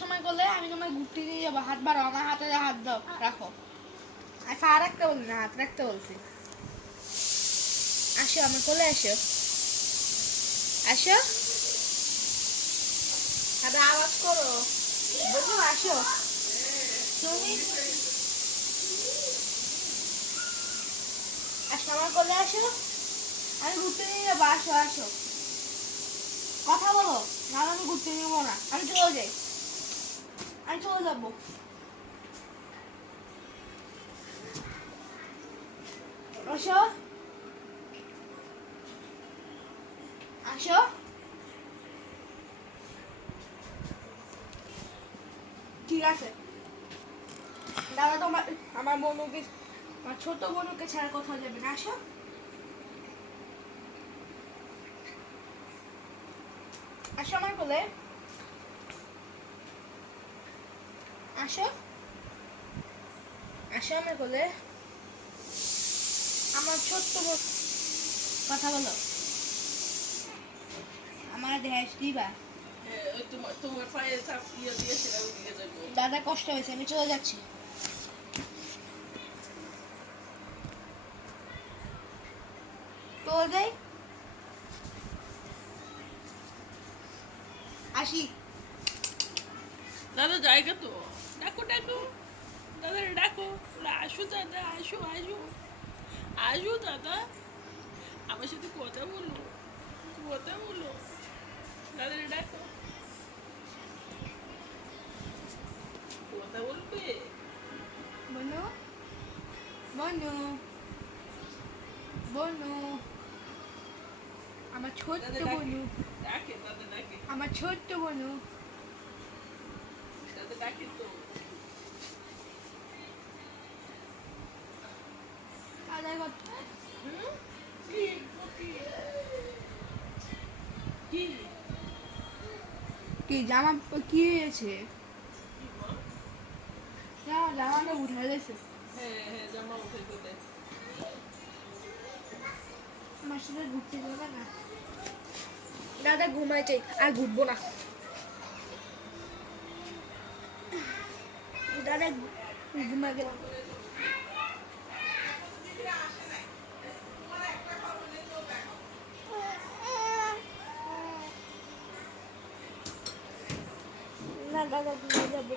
সময় করলে আমি তোমার ঘুরতে নিয়ে যাবো, হাত বাড়ো, আমার হাতে হাত দাও, রাখো। আর পা রাখতে বলি না, হাত রাখতে বলছি। আসো আমার কোলে আসো, আসো, হাতে আওয়াজ করো, বুঝলো? আসো তুমি, আসো আমার কোলে আসো, আমি ঘুরতে নিয়ে যাবো, আসো আসো। কথা বলো, না আমি ঘুরতে নিবো না, আমি চলে যাই, আমি চলে যাবো। আসো, আসো, ঠিক আছে। দাদা তোমার, আমার বোনকে, আমার ছোট বোনকে ছাড়া কোথাও যাবে না, আসো। আসো আমার কোলে, আসো, আসো আমার কোলে, আমার ছোট্ট বোন। কথা বলো, আমার দেশ দিবা। তোমার পায়ে চাপ ইয়ে দিয়েছিলাম, ওদিকে যাবো। দাদা কষ্ট হয়েছে, আমি চলে যাচ্ছি। চলে যাই, আসি। দাদা জায়গা তো, ডাকো ডাকো, দাদা ডাকো, আসো দাদা, আসো আসো, আসো দাদা, আমার সাথে কথা বলো, কথা বলো, দাদা ডাকো, কথা বলবে। বনু, বনু, বনু, আমার ছোট্ট দাদা ডাকে, বনু, ডাকে দাদা ডাকে, আমার ছোট্ট বনু। দাদা ডাকে তো। আদার কথা, হুম? কি কি কি কি জামা, কি হয়েছে? কি মা? জামাটা উঠে গেছে। হ্যাঁ হ্যাঁ, জামা উঠে গেলে। আমার সাথে ঘুরতে যাবে না? দাদা ঘুমাই চাই, আর ঘুরবো না। দাদা ঘুমা গেলাম। না দাদা ঘুমিয়ে যাবো,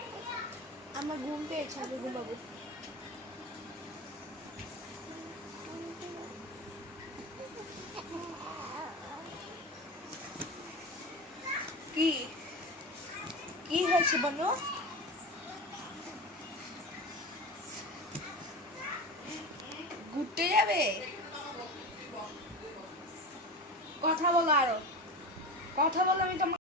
আমার ঘুম পেয়েছে, আমি ঘুমাবো। কি কি হয়েছে বলো? ঘুরতে যাবে? কথা বলো আরো, কথা বলো, আমি তোমার